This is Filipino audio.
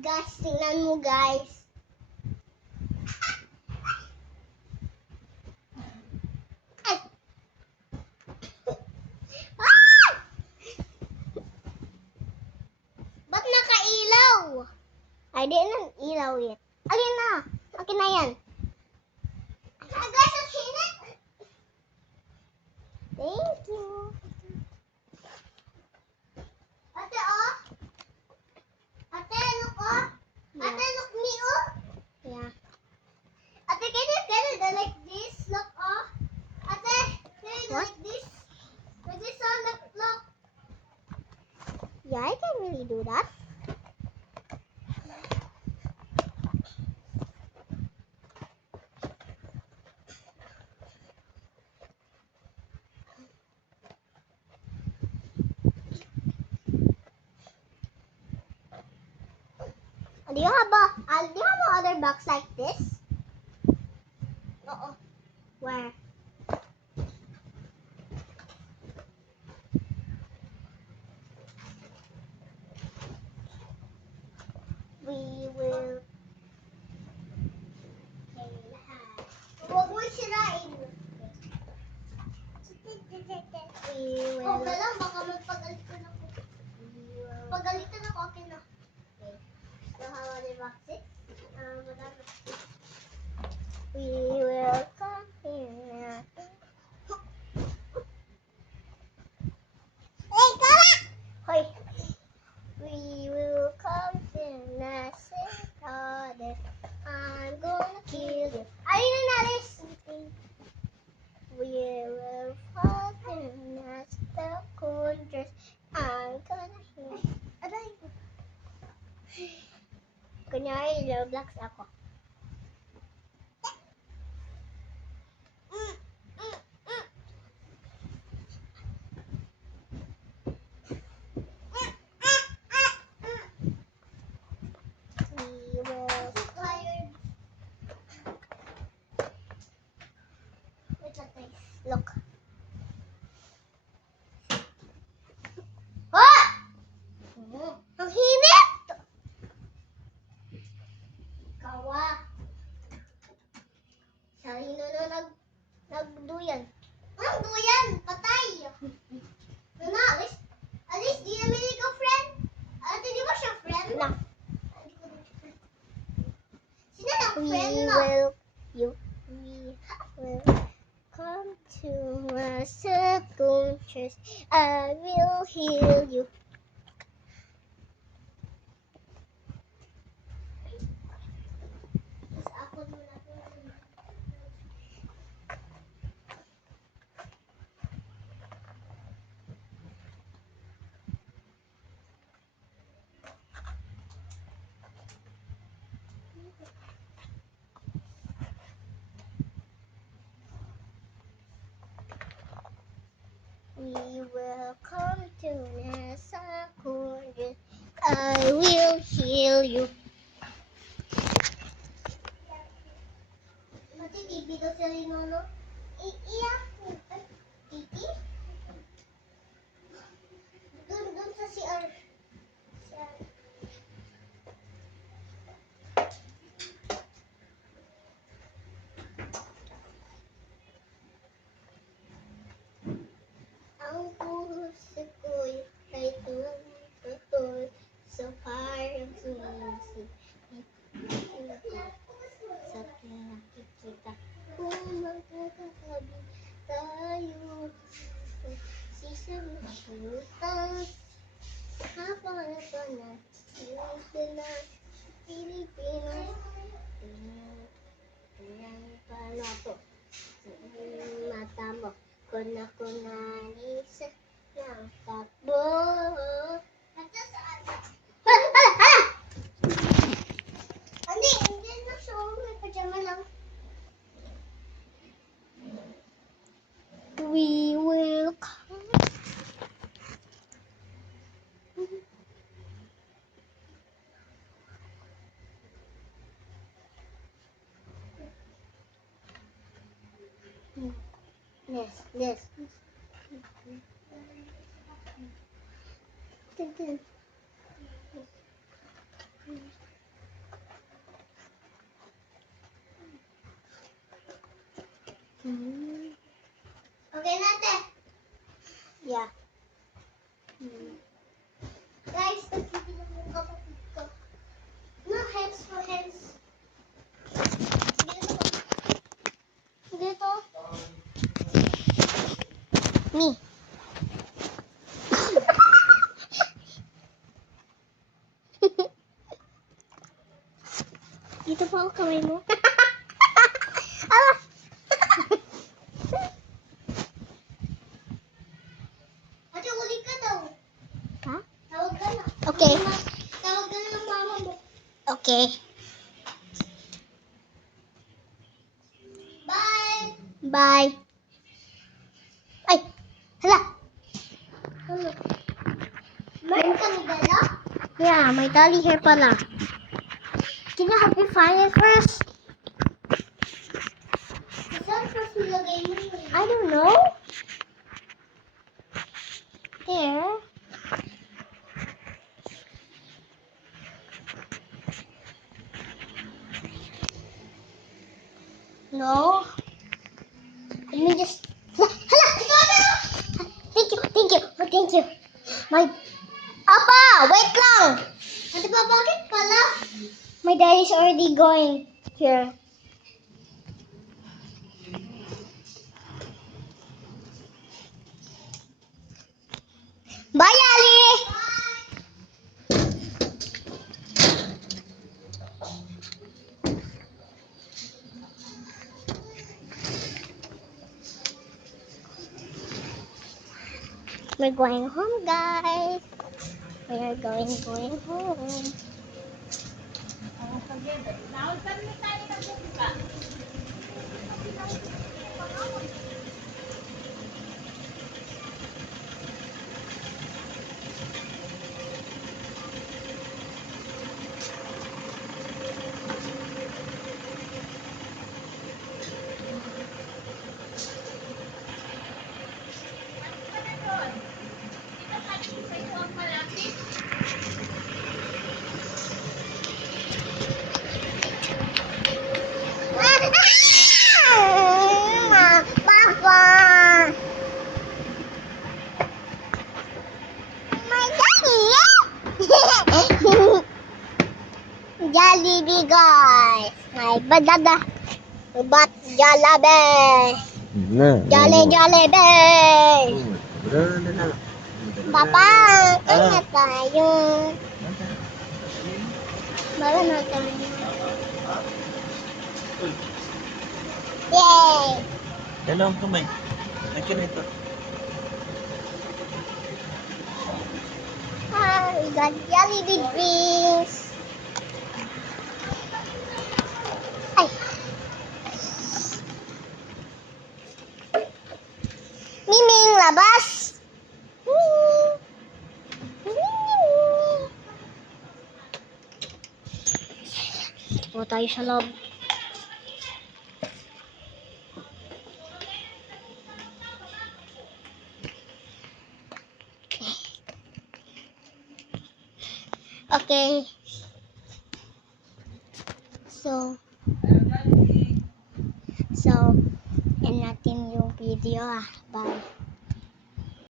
Guys, tingnan mo guys. Ay! Ah! Ba't nakailaw? Ay, di na ilaw yet. Alin na? Akin na yan. Guys, ang hinit. Thank you. Ate, oh. Ate, look, oh. Yeah. Ate, look me, oh. Yeah. Ate, can you do like this? Look, oh. Ate, can you do What? like this? Like this, oh, look. Yeah, I can really do that. Do you have other box like this? Oo. Where? We will. Huwag mo sirain. We will. Huwag ka lang, baka magpagalitan ako. Pagalitan ako, okay na. So, how other boxes? Whatever. We will come here. Hey, kala! Hoy. We will come to Nasir. I'm gonna kill you. Ayun na nalis. We will fall to Nasir. I'm gonna heal. Aray. Kunyari, Roblox ako. We will. Tired. Wait lang, guys. Look. Ah! Ang hinit! Kawa. Sino na nagduyan? Ang duyan, patay. Nana, alis, di namin ikaw friend. Ate, di ba siya friend? Na. Sino ang We friend mo? will come to a circumference. I will heal you. Ako muna. We will come to a circumference. I will heal you. Ate, TV daw si Rinono. Iiyak. Titi? Doon sa CR. CR. Ang puso ko'y ay tuloy sa parang sumisip. Sa pinakikita kung magkakabi tayo sisamutan habang napanatili na Pilipinas. Tingnan pala to sa mata mo. Kung ako nalisa ng takbo. Ate, saan? Hala! Hindi na siya. May pajama lang. We will come. Yes. Dun. Okay natin. Yeah. Guys, nagtitignan mo yung kapatid ko. No, hands for hands. Dito. Dito. Me. Dito pa ako kamay mo. Ala! Ate, uli ka daw. Ha? Tawag ka na. Okay. Tawag ka na ng mama mo. Okay. Bye! Bye! Ay! Hala! Ano? Meron ka ni Dala? Yeah, may dolly hair pala. Can you help me find it first? Saan first nilagay mo yun? I don't know. There. No. Let me just. Hala! Thank you, thank you, oh, thank you. My. Apa! Wait lang! Ate pa, bakit pala? My daddy's already going here. Bye, Ali! We're going home, guys. We are going home. Papa! My daddy! Jollibee, guys! My badada! Bat Jollibee! Jollibee! Papa, kaya tayo. Bala na tayo. Yay! Dalawang kamay. Akin ito. Ah, we got Jollibee drinks. Ay! Miming, labas! O tayo sa loob. Okay. So, end natin yung video. Bye.